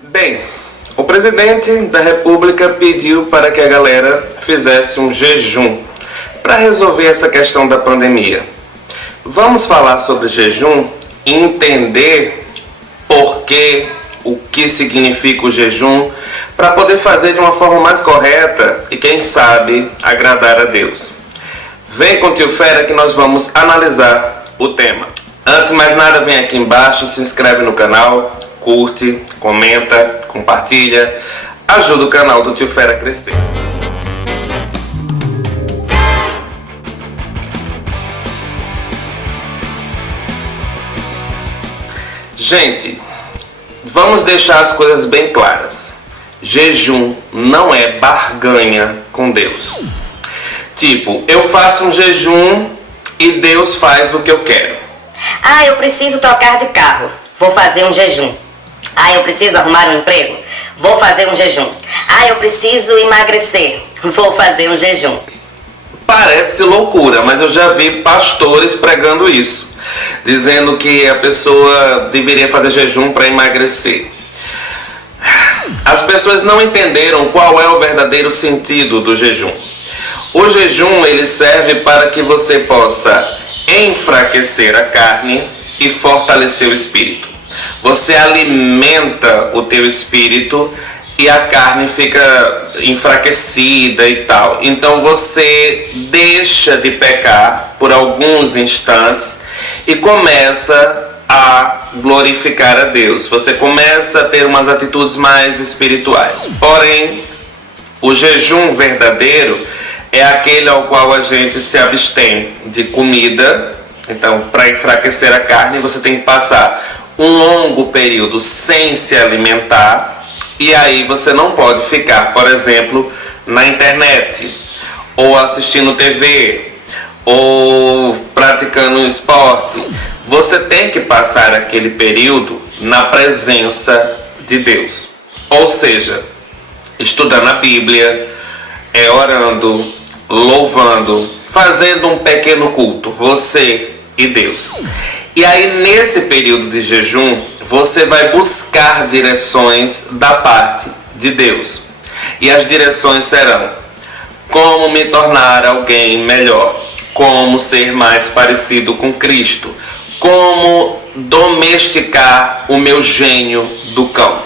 Bem, o presidente da República pediu para que a galera fizesse um jejum para resolver essa questão da pandemia. Vamos falar sobre jejum e entender por quê, o que significa o jejum, para poder fazer de uma forma mais correta e, quem sabe, agradar a Deus. Vem com o Tio Fera que nós vamos analisar o tema. Antes de mais nada, vem aqui embaixo, se inscreve no canal, curte, comenta, compartilha, ajuda o canal do Tio Fera a crescer. Gente, vamos deixar as coisas bem claras. Jejum não é barganha com Deus. Tipo, eu faço um jejum e Deus faz o que eu quero. Eu preciso trocar de carro, vou fazer um jejum. Eu preciso arrumar um emprego, vou fazer um jejum. Eu preciso emagrecer, vou fazer um jejum. Parece loucura, mas eu já vi pastores pregando isso, dizendo que a pessoa deveria fazer jejum para emagrecer. As pessoas não entenderam qual é o verdadeiro sentido do jejum. O jejum ele serve para que você possa enfraquecer a carne e fortalecer o espírito. Você alimenta o teu espírito e a carne fica enfraquecida e tal. Então você deixa de pecar por alguns instantes e começa a glorificar a Deus. Você começa a ter umas atitudes mais espirituais. Porém, o jejum verdadeiro é aquele ao qual a gente se abstém de comida. Então, para enfraquecer a carne, você tem que passar um longo período sem se alimentar. E aí você não pode ficar, por exemplo, na internet, ou assistindo TV, ou praticando esporte. Você tem que passar aquele período na presença de Deus. Ou seja, estudando a Bíblia, orando, louvando, fazendo um pequeno culto, você e Deus. E aí nesse período de jejum, você vai buscar direções da parte de Deus. E as direções serão: como me tornar alguém melhor, como ser mais parecido com Cristo, como domesticar o meu gênio do cão.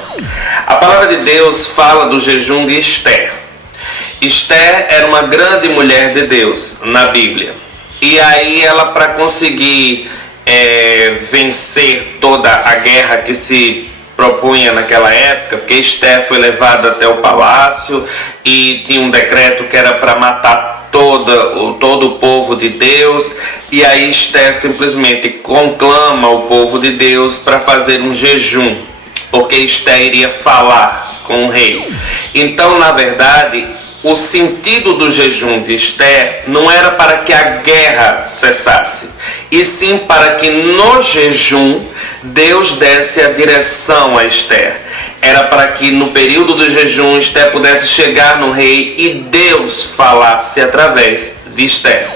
A palavra de Deus fala do jejum de Esther. Esther era uma grande mulher de Deus na Bíblia. E aí ela, para conseguir vencer toda a guerra que se propunha naquela época, porque Esther foi levada até o palácio e tinha um decreto que era para matar todo o povo de Deus, e aí Esther simplesmente conclama o povo de Deus para fazer um jejum, porque Esther iria falar com o rei. Então, na verdade, o sentido do jejum de Esther não era para que a guerra cessasse, e sim para que no jejum Deus desse a direção a Esther. Era para que no período do jejum Esther pudesse chegar no rei e Deus falasse através de Esther.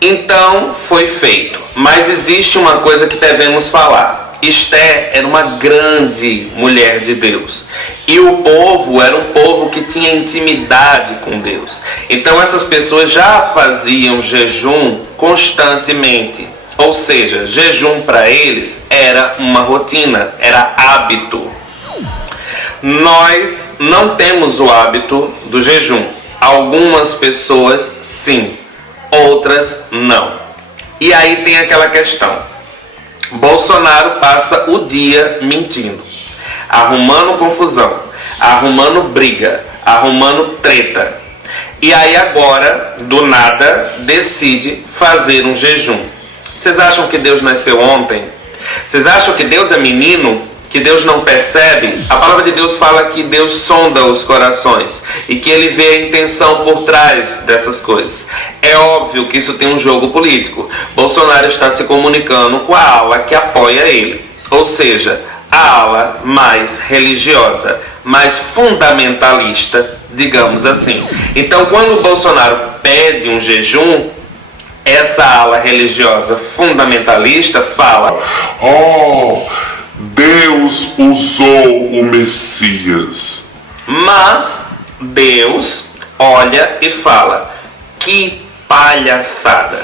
Então foi feito. Mas existe uma coisa que devemos falar. Esther era uma grande mulher de Deus. E o povo era um povo que tinha intimidade com Deus. Então essas pessoas já faziam jejum constantemente. Ou seja, jejum para eles era uma rotina, era hábito. Nós não temos o hábito do jejum. Algumas pessoas sim, outras não. E aí tem aquela questão. Bolsonaro passa o dia mentindo, arrumando confusão, arrumando briga, arrumando treta. E aí agora, do nada, decide fazer um jejum. Vocês acham que Deus nasceu ontem? Vocês acham que Deus é menino? Que Deus não percebe? A palavra de Deus fala que Deus sonda os corações e que Ele vê a intenção por trás dessas coisas. É óbvio que isso tem um jogo político. Bolsonaro está se comunicando com a ala que apoia ele, ou seja, a ala mais religiosa, mais fundamentalista, digamos assim. Então, quando o Bolsonaro pede um jejum, essa ala religiosa fundamentalista fala: Deus usou o Messias. Mas Deus olha e fala: que palhaçada.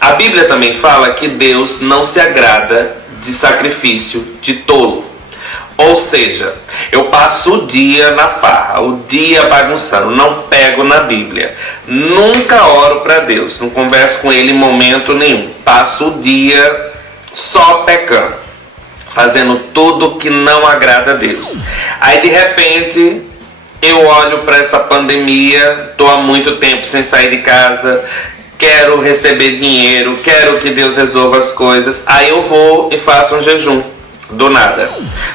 A Bíblia também fala que Deus não se agrada de sacrifício de tolo. Ou seja, eu passo o dia na farra, o dia bagunçando, não pego na Bíblia, nunca oro para Deus, não converso com Ele em momento nenhum, passo o dia só pecando, fazendo tudo que não agrada a Deus. Aí de repente eu olho para essa pandemia, estou há muito tempo sem sair de casa, quero receber dinheiro, quero que Deus resolva as coisas, aí eu vou e faço um jejum. Do nada.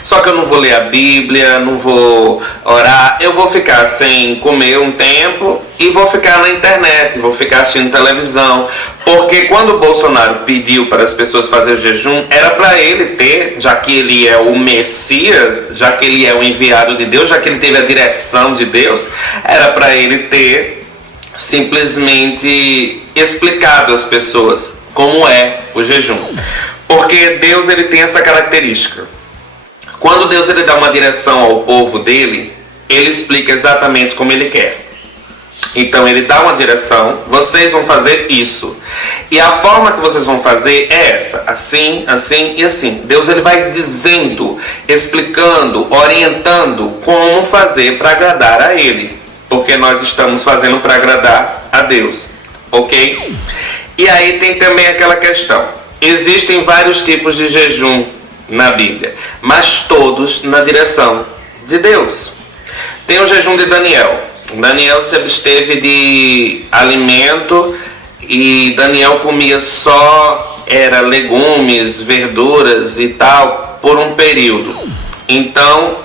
Só que eu não vou ler a Bíblia, não vou orar, eu vou ficar sem comer um tempo e vou ficar na internet, vou ficar assistindo televisão. Porque quando o Bolsonaro pediu para as pessoas fazerem jejum, era para ele ter, já que ele é o Messias, já que ele é o enviado de Deus, já que ele teve a direção de Deus, era para ele ter simplesmente explicado às pessoas como é o jejum. Porque Deus ele tem essa característica. Quando Deus ele dá uma direção ao povo dele, ele explica exatamente como ele quer. Então ele dá uma direção, vocês vão fazer isso. E a forma que vocês vão fazer é essa, assim, assim e assim. Deus ele vai dizendo, explicando, orientando como fazer para agradar a ele. Porque nós estamos fazendo para agradar a Deus, ok? E aí tem também aquela questão. Existem vários tipos de jejum na Bíblia, mas todos na direção de Deus. Tem o jejum de Daniel. Daniel se absteve de alimento e Daniel comia só legumes, verduras e tal por um período. Então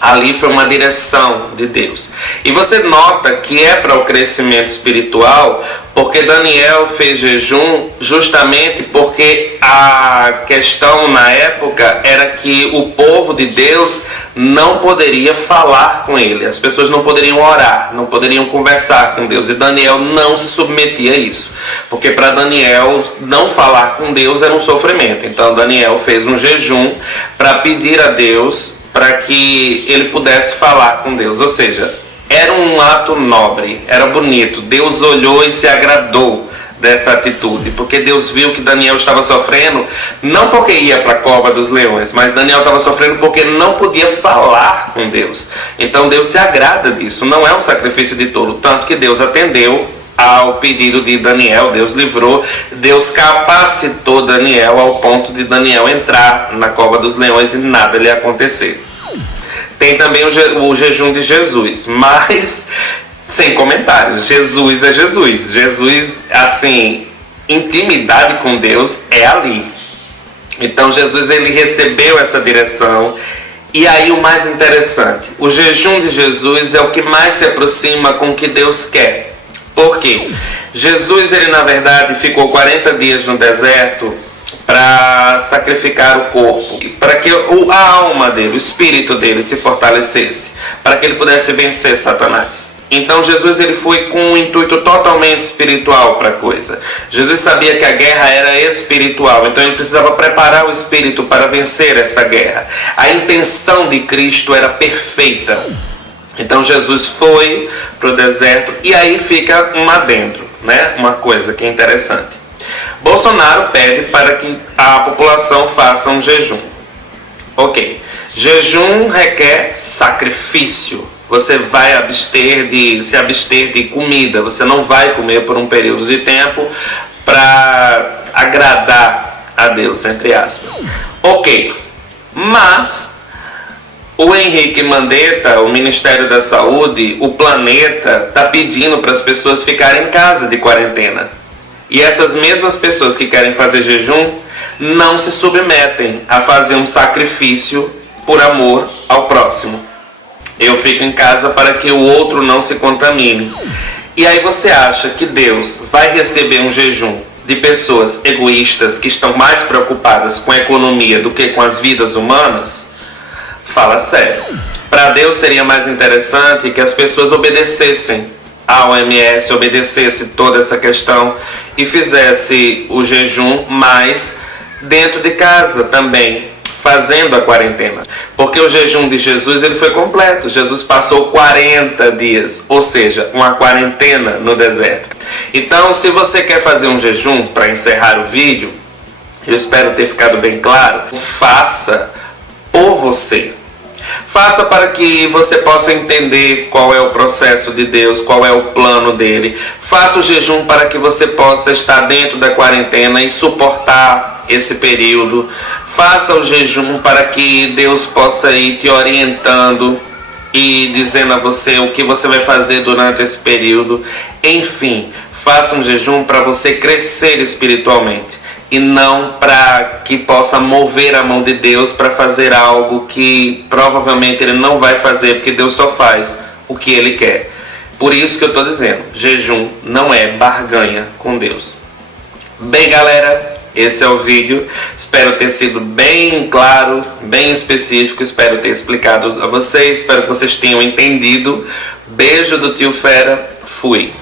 ali foi uma direção de Deus. E você nota que é para o crescimento espiritual, porque Daniel fez jejum justamente porque a questão na época era que o povo de Deus não poderia falar com ele. As pessoas não poderiam orar, não poderiam conversar com Deus. E Daniel não se submetia a isso. Porque para Daniel não falar com Deus era um sofrimento. Então Daniel fez um jejum para pedir a Deus para que ele pudesse falar com Deus. Ou seja, era um ato nobre, era bonito. Deus olhou e se agradou dessa atitude, porque Deus viu que Daniel estava sofrendo, não porque ia para a cova dos leões, mas Daniel estava sofrendo porque não podia falar com Deus. Então Deus se agrada disso, não é um sacrifício de tolo. Tanto que Deus atendeu ao pedido de Daniel, Deus livrou, Deus capacitou Daniel ao ponto de Daniel entrar na cova dos leões e nada lhe acontecer. Tem também o jejum de Jesus, mas sem comentários. Jesus é Jesus. Jesus, assim, intimidade com Deus é ali. Então Jesus ele recebeu essa direção. E aí o mais interessante, o jejum de Jesus é o que mais se aproxima com o que Deus quer. Por quê? Jesus, ele na verdade ficou 40 dias no deserto para sacrificar o corpo, para que a alma dele, o espírito dele se fortalecesse, para que ele pudesse vencer Satanás. Então Jesus ele foi com um intuito totalmente espiritual para a coisa. Jesus sabia que a guerra era espiritual, então ele precisava preparar o espírito para vencer essa guerra. A intenção de Cristo era perfeita. Então Jesus foi para o deserto e aí fica um adendo, né? Uma coisa que é interessante. Bolsonaro pede para que a população faça um jejum. Ok, jejum requer sacrifício. Você vai se abster de comida. Você não vai comer por um período de tempo para agradar a Deus, entre aspas. Ok, mas o Henrique Mandetta, o Ministério da Saúde, o planeta, está pedindo para as pessoas ficarem em casa de quarentena. E essas mesmas pessoas que querem fazer jejum não se submetem a fazer um sacrifício por amor ao próximo. Eu fico em casa para que o outro não se contamine. E aí você acha que Deus vai receber um jejum de pessoas egoístas que estão mais preocupadas com a economia do que com as vidas humanas? Fala sério. Para Deus seria mais interessante que as pessoas obedecessem a OMS, obedecesse toda essa questão e fizesse o jejum, mas dentro de casa também, fazendo a quarentena. Porque o jejum de Jesus ele foi completo. Jesus passou 40 dias, ou seja, uma quarentena no deserto. Então, se você quer fazer um jejum, para encerrar o vídeo, eu espero ter ficado bem claro, faça por você. Faça para que você possa entender qual é o processo de Deus, qual é o plano dele. Faça o jejum para que você possa estar dentro da quarentena e suportar esse período. Faça o jejum para que Deus possa ir te orientando e dizendo a você o que você vai fazer durante esse período. Enfim, faça um jejum para você crescer espiritualmente. E não para que possa mover a mão de Deus para fazer algo que provavelmente Ele não vai fazer, porque Deus só faz o que Ele quer. Por isso que eu estou dizendo, jejum não é barganha com Deus. Bem, galera, esse é o vídeo. Espero ter sido bem claro, bem específico. Espero ter explicado a vocês. Espero que vocês tenham entendido. Beijo do tio Fera. Fui.